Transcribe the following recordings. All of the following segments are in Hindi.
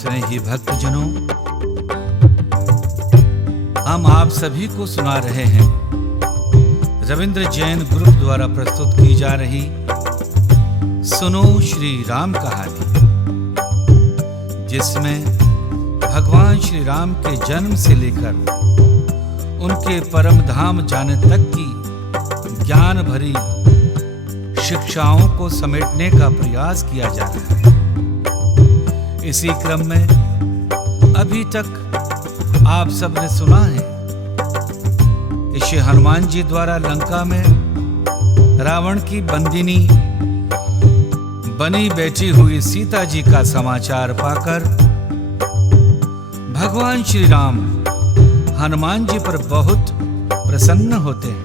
स्नेही भक्तजनों, हम आप सभी को सुना रहे हैं रविंद्र जैन ग्रुप द्वारा प्रस्तुत की जा रही सुनो श्री राम कहानी, जिसमें भगवान श्री राम के जन्म से लेकर उनके परम धाम जाने तक की ज्ञान भरी शिक्षाओं को समेटने का प्रयास किया जा रहा है। इसी क्रम में अभी तक आप सबने सुना है कि श्री हनुमान जी द्वारा लंका में रावण की बंदिनी बनी बैठी हुई सीता जी का समाचार पाकर भगवान श्री राम हनुमान जी पर बहुत प्रसन्न होते हैं,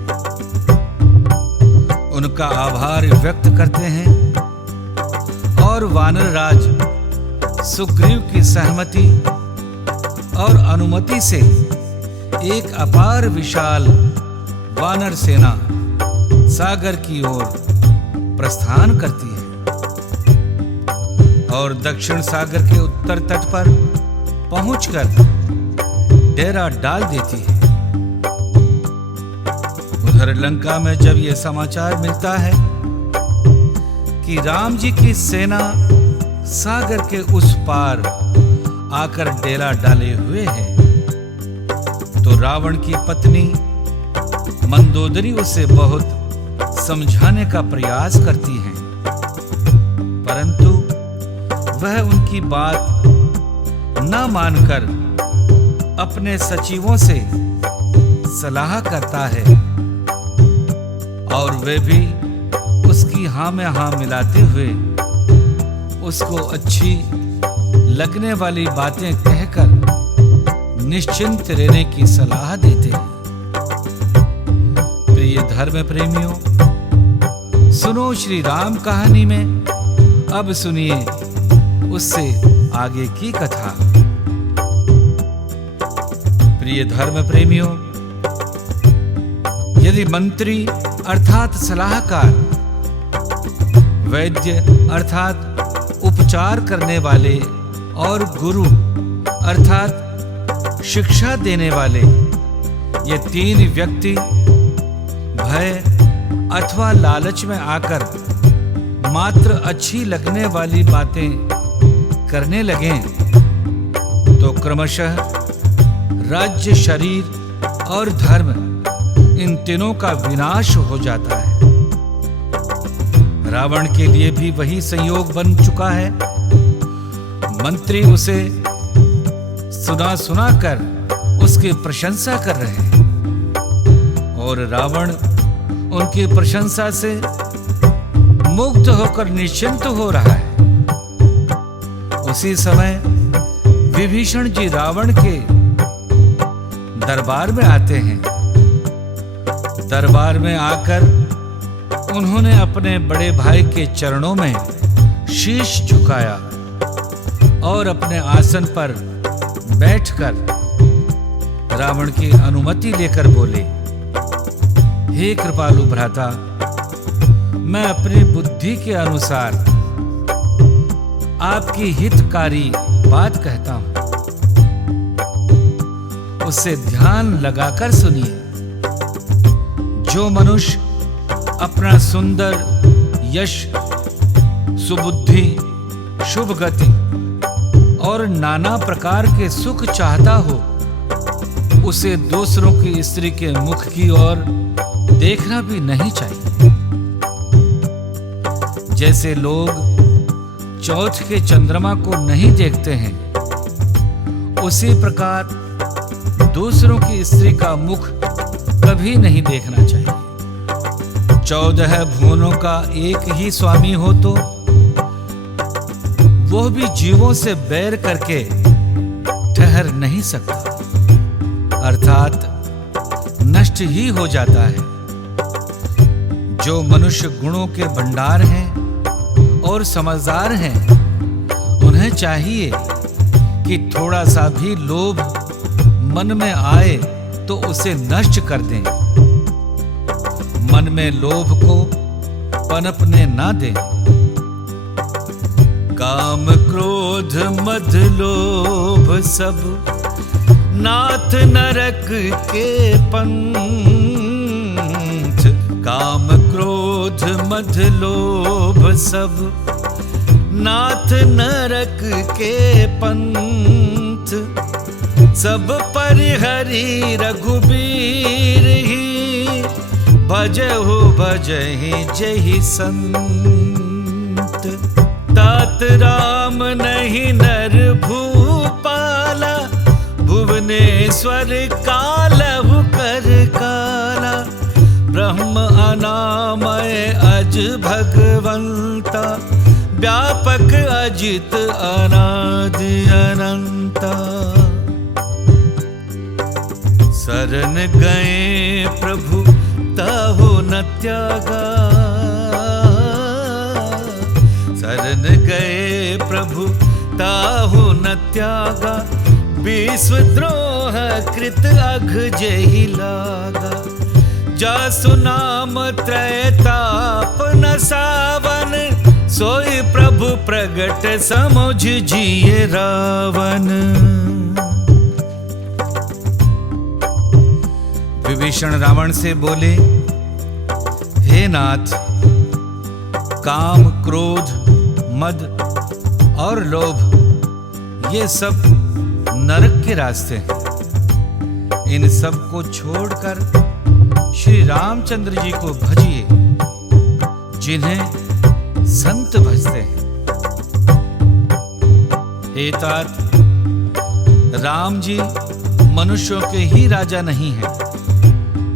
उनका आभार व्यक्त करते हैं और वानर राज सुग्रीव की सहमति और अनुमति से एक अपार विशाल वानर सेना सागर की ओर प्रस्थान करती है और दक्षिण सागर के उत्तर तट पर पहुंचकर डेरा डाल देती है। उधर लंका में जब यह समाचार मिलता है कि राम जी की सेना सागर के उस पार आकर डेरा डाले हुए है, तो रावण की पत्नी मंदोदरी उसे बहुत समझाने का प्रयास करती हैं, परंतु वह उनकी बात न मानकर अपने सचिवों से सलाह करता है और वे भी उसकी हाँ में हाँ मिलाते हुए उसको अच्छी लगने वाली बातें कहकर निश्चिंत रहने की सलाह देते हैं। प्रिय धर्म प्रेमियों, सुनो श्री राम कहानी में अब सुनिए उससे आगे की कथा। प्रिय धर्म प्रेमियों, यदि मंत्री अर्थात सलाहकार, वैद्य अर्थात उपचार करने वाले और गुरु अर्थात शिक्षा देने वाले, ये तीन व्यक्ति भय अथवा लालच में आकर मात्र अच्छी लगने वाली बातें करने लगें तो क्रमशः राज्य, शरीर और धर्म इन तीनों का विनाश हो जाता है। रावण के लिए भी वही संयोग बन चुका है। मंत्री उसे सुना सुना कर उसकी प्रशंसा कर रहे हैं और रावण उनकी प्रशंसा से मुग्ध होकर निश्चिंत हो रहा है। उसी समय विभीषण जी रावण के दरबार में आते हैं। दरबार में आकर उन्होंने अपने बड़े भाई के चरणों में शीश झुकाया और अपने आसन पर बैठकर रावण की अनुमति लेकर बोले, हे कृपालु भ्राता, मैं अपनी बुद्धि के अनुसार आपकी हितकारी बात कहता हूं, उससे ध्यान लगाकर सुनिए। जो मनुष्य अपना सुंदर यश, सुबुद्धि, शुभ गति और नाना प्रकार के सुख चाहता हो, उसे दूसरों की स्त्री के मुख की ओर देखना भी नहीं चाहिए। जैसे लोग चौथ के चंद्रमा को नहीं देखते हैं, उसी प्रकार दूसरों की स्त्री का मुख कभी नहीं देखना चाहिए। 14 भुवनों का एक ही स्वामी हो तो वो भी जीवों से बैर करके ठहर नहीं सकता, अर्थात नष्ट ही हो जाता है। जो मनुष्य गुणों के भंडार हैं और समझदार हैं, उन्हें चाहिए कि थोड़ा सा भी लोभ मन में आए तो उसे नष्ट कर दें। मन में लोभ को पनपने ना दें। काम क्रोध मद लोभ सब नाथ नरक के पंथ। काम क्रोध मद लोभ सब नाथ नरक के पंथ। सब परिहरि रघुबीर ही भजहु भजहि जहि संत। तात राम नहीं नर भूपाला भुवनेश्वर कालहु कर काला। ब्रह्म अनामय अज भगवंता व्यापक अजित अनादि अनंता। शरण गए प्रभु ताहु न त्यागा। शरण गए प्रभु ताहु न त्यागा। विश्वद्रोह कृत अघ जेहि लागा। जासु नाम त्रयताप न सावन सोई प्रभु प्रगट समुझ जिए रावण। विभीषण रावण से बोले, हे नाथ, काम क्रोध मद और लोभ ये सब नरक के रास्ते हैं। इन सब को छोड़कर श्री रामचंद्र जी को भजिए जिन्हें संत भजते हैं। हे तात, राम जी मनुष्यों के ही राजा नहीं हैं,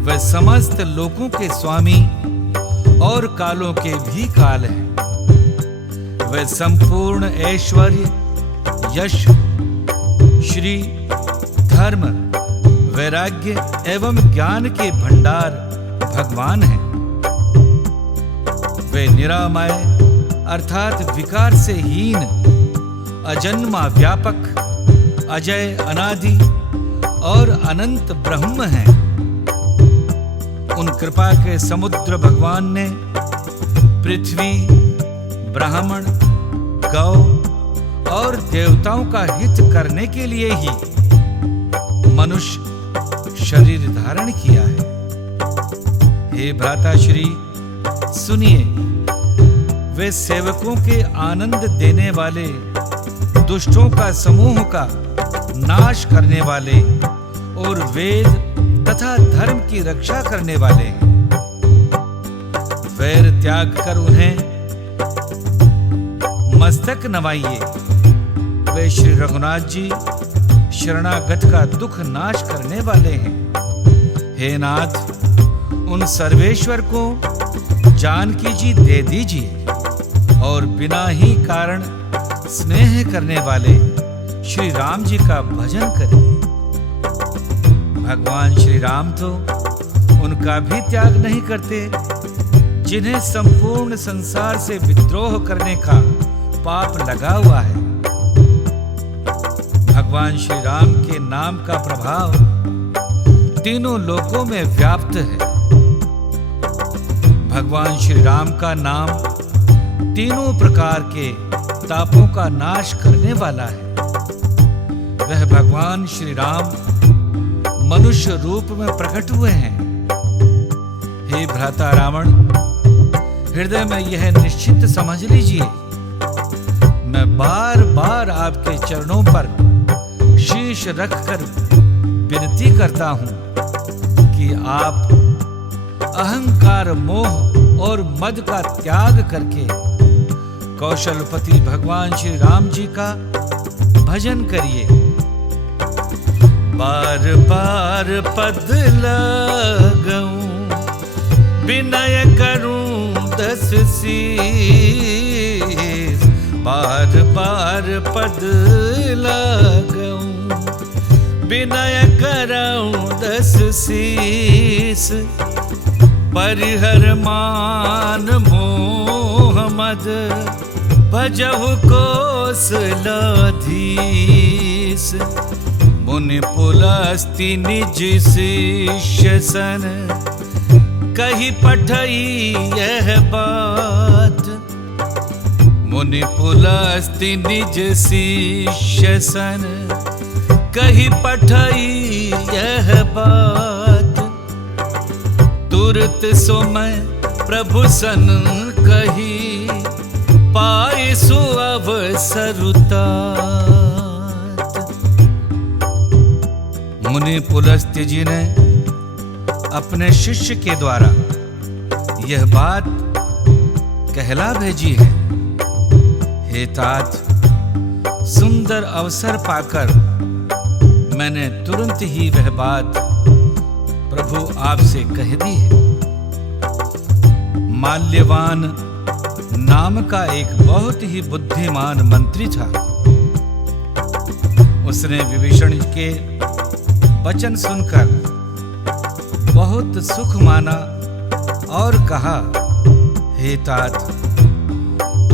वे समस्त लोकों के स्वामी और कालों के भी काल हैं। वे संपूर्ण ऐश्वर्य यश श्री धर्म वैराग्य एवं ज्ञान के भंडार भगवान हैं। वे निरामय अर्थात विकार से हीन अजन्मा व्यापक अजय अनादि और अनंत ब्रह्म हैं। उन कृपा के समुद्र भगवान ने पृथ्वी ब्राह्मण गौ और देवताओं का हित करने के लिए ही मनुष्य शरीर धारण किया है। हे भ्राता श्री सुनिए, वे सेवकों के आनंद देने वाले दुष्टों का समूह का नाश करने वाले और वेद तथा धर्म की रक्षा करने वाले हैं। वैर त्याग कर उन्हें मस्तक नवाइए। वे श्री रघुनाथ जी शरणागत का दुख नाश करने वाले हैं। हे नाथ, उन सर्वेश्वर को जानकी जी दे दीजिए और बिना ही कारण स्नेह करने वाले श्री राम जी का भजन करें। भगवान श्री राम तो उनका भी त्याग नहीं करते जिन्हें संपूर्ण संसार से विद्रोह करने का पाप लगा हुआ है। भगवान श्री राम के नाम का प्रभाव तीनों लोकों में व्याप्त है। भगवान श्री राम का नाम तीनों प्रकार के तापों का नाश करने वाला है। वह भगवान श्री राम मनुष्य रूप में प्रकट हुए हैं। हे भ्राता रावण, हृदय में यह निश्चित समझ लीजिए, मैं बार बार आपके चरणों पर शीश रखकर विनती करता हूं कि आप अहंकार मोह और मद का त्याग करके कौशलपति भगवान श्री राम जी का भजन करिए। बार बार पद लगाऊं विनय करूं दस शीस। बार बार पद लगाऊं विनय कराऊं दस शीस। परिहर मान मोह मद भजहु कौशलाधीश। मुनि पुलस्ति निज शिष्य सन कही पठई यह बात। मुनि पुलस्त्य निज शिष्य सन कही पठई यह बात। तुरत सो मैं प्रभु सन कही पाए सो अवसर तात। मुनि पुलस्त्य जी ने अपने शिष्य के द्वारा यह बात कहला भेजी है। हे तात, सुंदर अवसर पाकर मैंने तुरंत ही वह बात प्रभु आपसे कह दी है। माल्यवान नाम का एक बहुत ही बुद्धिमान मंत्री था। उसने विभीषण के वचन सुनकर बहुत सुख माना और कहा, हे तात,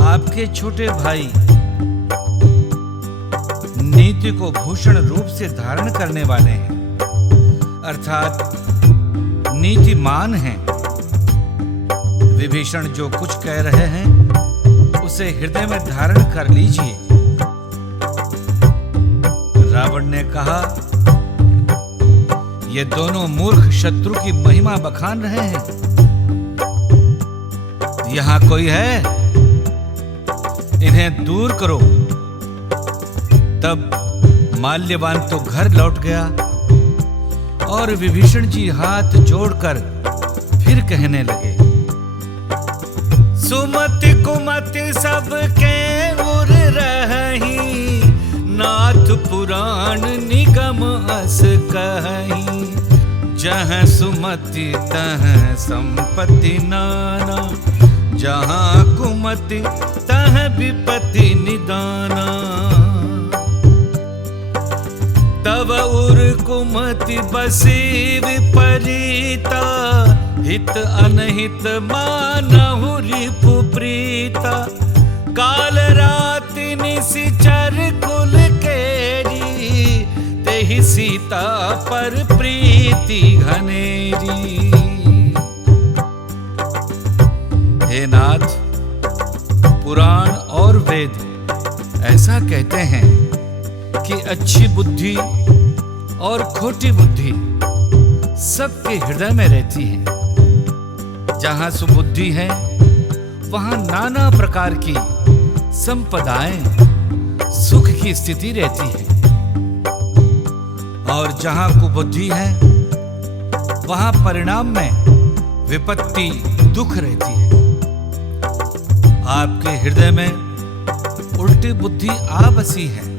आपके छोटे भाई नीति को भूषण रूप से धारण करने वाले हैं, अर्थात नीतिमान हैं। विभीषण जो कुछ कह रहे हैं उसे हृदय में धारण कर लीजिए। रावण ने कहा, ये दोनों मूर्ख शत्रु की महिमा बखान रहे हैं। यहां कोई है? इन्हें दूर करो। तब माल्यवान तो घर लौट गया और विभीषण जी हाथ जोड़कर फिर कहने लगे, सुमति कुमति सबके उर रही, नाथ पुराण निगम अस कही। जहाँ सुमति तह संपत्ति नाना, जहाँ कुमति तह विपत्ति निदाना। तब उर कुमति बसी विपरीता, हित अनहित मानहु रिपु प्रीता। काल राति निशिचर कुल केरी, तेहि सीता पर प्रीति घनेरी। हे नाथ, पुराण और वेद ऐसा कहते हैं कि अच्छी बुद्धि और खोटी बुद्धि सबके हृदय में रहती है। जहां सुबुद्धि है वहां नाना प्रकार की संपदाएं, सुख की स्थिति रहती है, और जहां कुबुद्धि है वहां परिणाम में विपत्ति, दुख रहती है। आपके हृदय में उल्टी बुद्धि आ बसी है,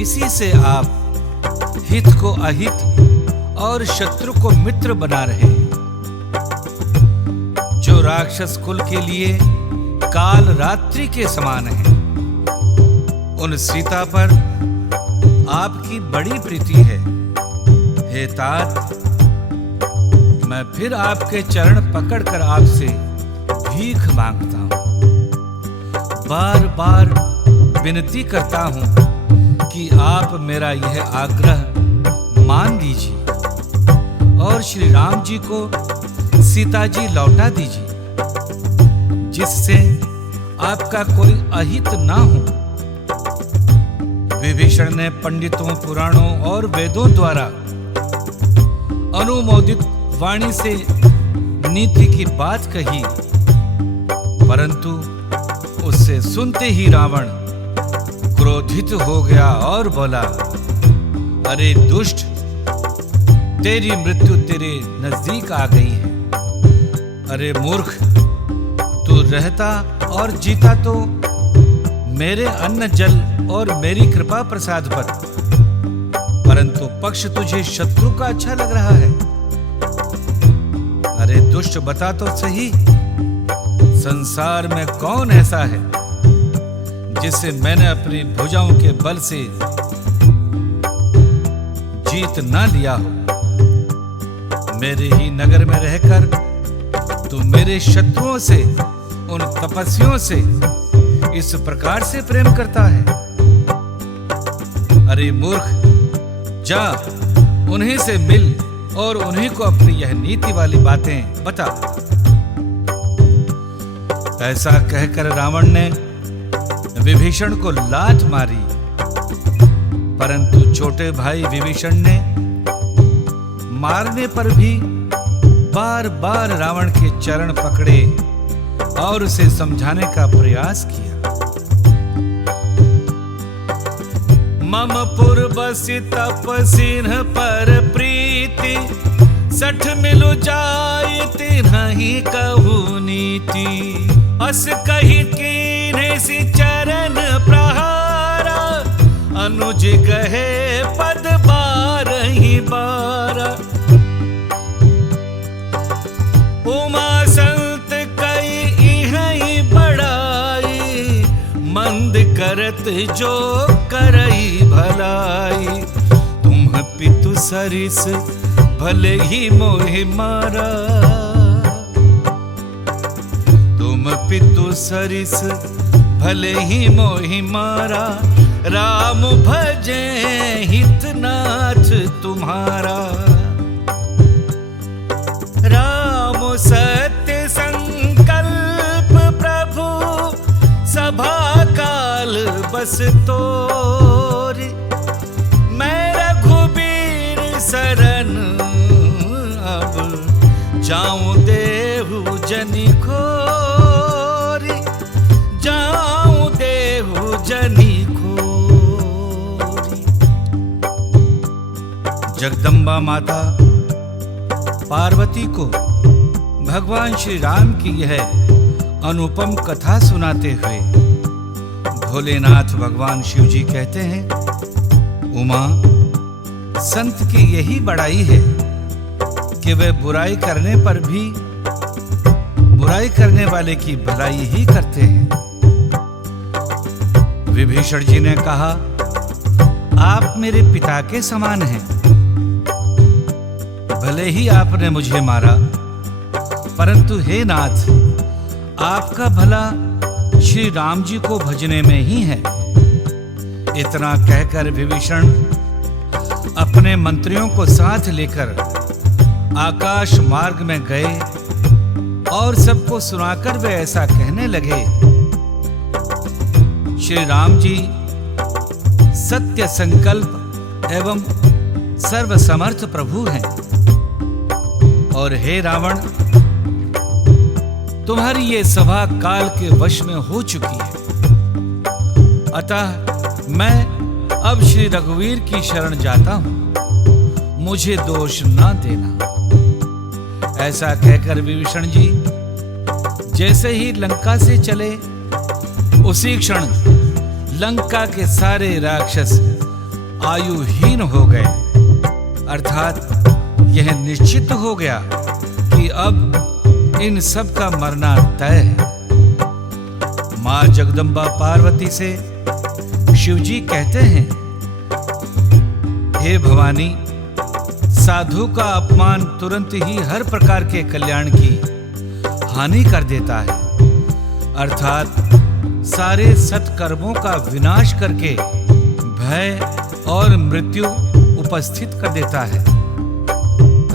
इसी से आप हित को अहित और शत्रु को मित्र बना रहे हैं। जो राक्षस कुल के लिए काल रात्रि के समान है, उन सीता पर आपकी बड़ी प्रीति है। हे तात, मैं फिर आपके चरण पकड़कर आपसे भीख मांगता हूं। बार बार विनती करता हूं कि आप मेरा यह आग्रह मान लीजिए और श्री राम जी को सीता जी लौटा दीजिए, जिससे आपका कोई अहित ना हो। विभीषण ने पंडितों, पुराणों और वेदों द्वारा अनुमोदित वाणी से नीति की बात कही, परंतु उससे सुनते ही रावण क्रोधित हो गया और बोला, अरे दुष्ट, तेरी मृत्यु तेरे नजदीक आ गई है। अरे मूर्ख, तू रहता और जीता तो मेरे अन्न जल और मेरी कृपा प्रसाद पर, परंतु पक्ष तुझे शत्रु का अच्छा लग रहा है। अरे दुष्ट, बता तो सही, संसार में कौन ऐसा है जिसे मैंने अपनी भुजाओं के बल से जीत ना लिया हो। मेरे ही नगर में रहकर तू मेरे शत्रुओं से, उन तपस्वियों से इस प्रकार से प्रेम करता है। अरे मूर्ख, जा उन्हीं से मिल और उन्हीं को अपनी यह नीति वाली बातें बता। ऐसा कहकर रावण ने विभीषण को लात मारी, परंतु छोटे भाई विभीषण ने मारने पर भी बार बार रावण के चरण पकड़े और उसे समझाने का प्रयास किया। मम पुरबसि तपसिन्ह पर प्रीति, सठ मिलु जाय तिन्हि कहु नीति। अस कहि कीन्हे सि चरण प्रहारा, अनुज कहे पद बारहि बारा। उमा संत कई इहि बड़ाई, मंद करत जो करई भलाई। तुम पितु सरिस भले ही मोहि मारा, तुम पितु सरिस भले ही मोहि मारा। राम भजे हितनाथ तुम्हारा, राम सत्य संकल्प प्रभु, सभा काल बस तोरि। मैं रघुबीर शरण अब जाऊं देहु जनि खोरि, जाऊं देहु जनि खोरि। जगदम्बा माता पार्वती को भगवान श्री राम की यह अनुपम कथा सुनाते हुए भोलेनाथ भगवान शिव जी कहते हैं, उमा, संत की यही बड़ाई है कि वे बुराई करने पर भी बुराई करने वाले की भलाई ही करते हैं। विभीषण जी ने कहा, आप मेरे पिता के समान हैं। भले ही आपने मुझे मारा, परंतु हे नाथ, आपका भला श्री राम जी को भजने में ही है। इतना कहकर विभीषण अपने मंत्रियों को साथ लेकर आकाश मार्ग में गए और सबको सुनाकर वे ऐसा कहने लगे, श्री राम जी सत्य संकल्प एवं सर्वसमर्थ प्रभु हैं। और हे रावण, तुम्हारी ये सभा काल के वश में हो चुकी है, अतः मैं अब श्री रघुवीर की शरण जाता हूं, मुझे दोष न देना। ऐसा कहकर विभीषण जी जैसे ही लंका से चले, उसी क्षण लंका के सारे राक्षस आयुहीन हो गए, अर्थात यह निश्चित हो गया कि अब इन सब का मरना तय है। मां जगदम्बा पार्वती से शिवजी कहते हैं, हे भवानी, साधु का अपमान तुरंत ही हर प्रकार के कल्याण की हानि कर देता है, अर्थात सारे सत्कर्मों का विनाश करके भय और मृत्यु उपस्थित कर देता है।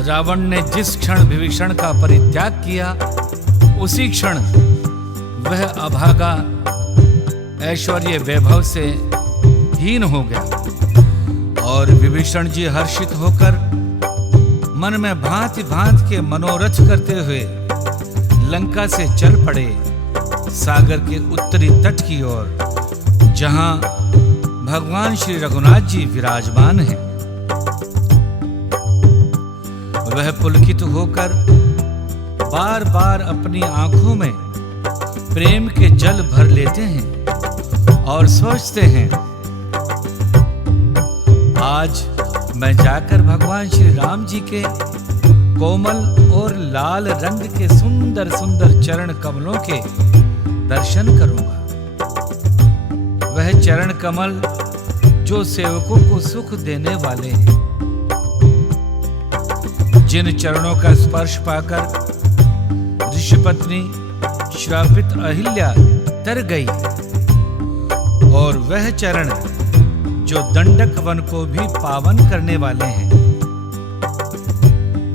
रावण ने जिस क्षण विभीषण का परित्याग किया, उसी क्षण वह अभागा ऐश्वर्य वैभव से हीन हो गया और विभीषण जी हर्षित होकर मन में भांति भांति के मनोरथ करते हुए लंका से चल पड़े सागर के उत्तरी तट की ओर, जहां भगवान श्री रघुनाथ जी विराजमान हैं। वह पुलकित होकर बार बार अपनी आंखों में प्रेम के जल भर लेते हैं और सोचते हैं, आज मैं जाकर भगवान श्री राम जी के कोमल और लाल रंग के सुंदर सुंदर चरण कमलों के दर्शन करूंगा। वह चरण कमल जो सेवकों को सुख देने वाले हैं, जिन चरणों का स्पर्श पाकर ऋषिपत्नी श्रापित अहिल्या तर गई, और वह चरण जो दंडक वन को भी पावन करने वाले हैं,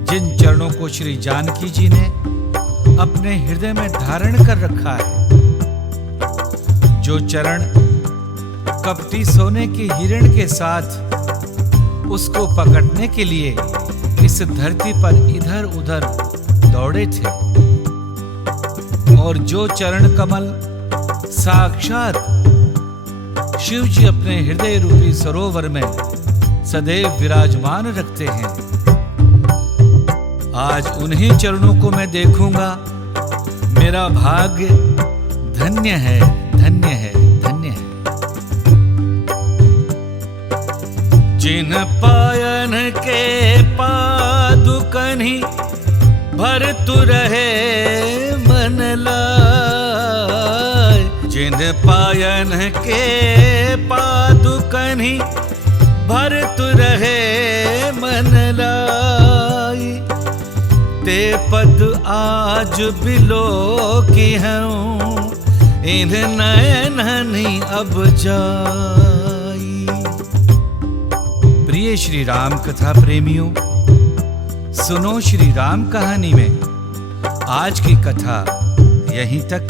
जिन चरणों को श्री जानकी जी ने अपने हृदय में धारण कर रखा है, जो चरण कपटी सोने के हिरण के साथ उसको पकड़ने के लिए इस धरती पर इधर उधर दौड़े थे, और जो चरण कमल साक्षात शिव जी अपने हृदय रूपी सरोवर में सदैव विराजमान रखते हैं, आज उन्हीं चरणों को मैं देखूंगा। मेरा भाग्य धन्य है, धन्य है, धन्य है। जिन पायन के पादुकनि भर तु रहे मन लाय, जिन पायन के पादुकनि भर तु रहे मन लाय, ते पद आज बिलो की हूँ इन नयननि अब जाई। प्रिय श्री राम कथा प्रेमियों, सुनो श्री राम कहानी में आज की कथा यहीं तक।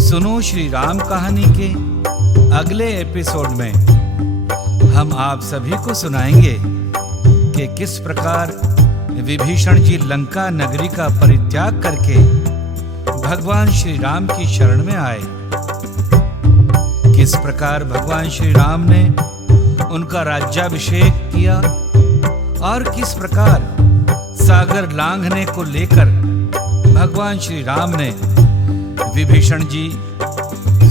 सुनो श्री राम कहानी के अगले एपिसोड में हम आप सभी को सुनाएंगे कि किस प्रकार विभीषण जी लंका नगरी का परित्याग करके भगवान श्री राम की शरण में आए, किस प्रकार भगवान श्री राम ने उनका राज्याभिषेक किया, और किस प्रकार सागर लांघने को लेकर भगवान श्री राम ने विभीषण जी,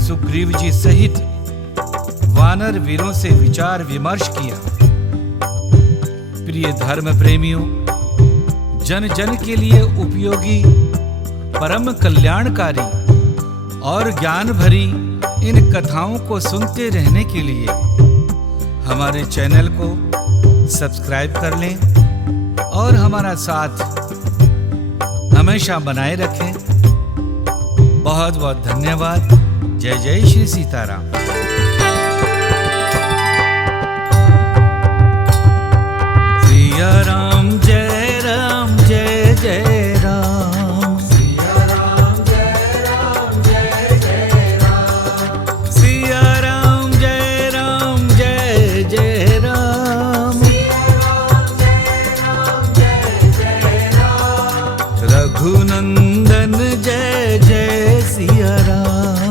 सुग्रीव जी सहित वानर वीरों से विचार विमर्श किया। प्रिय धर्म प्रेमियों, जन जन के लिए उपयोगी, परम कल्याणकारी और ज्ञान भरी इन कथाओं को सुनते रहने के लिए हमारे चैनल को सब्सक्राइब कर लें और हमारा साथ हमेशा बनाए रखें। बहुत बहुत धन्यवाद। जय जय श्री सीताराम। सिया राम जय राम, जय जय राम। सिया राम जय राम, जय जय राम। सिया राम जय राम, जय जय राम। सिया राम जय राम, जय जय राम। रघुनंदन जय जय सिया राम।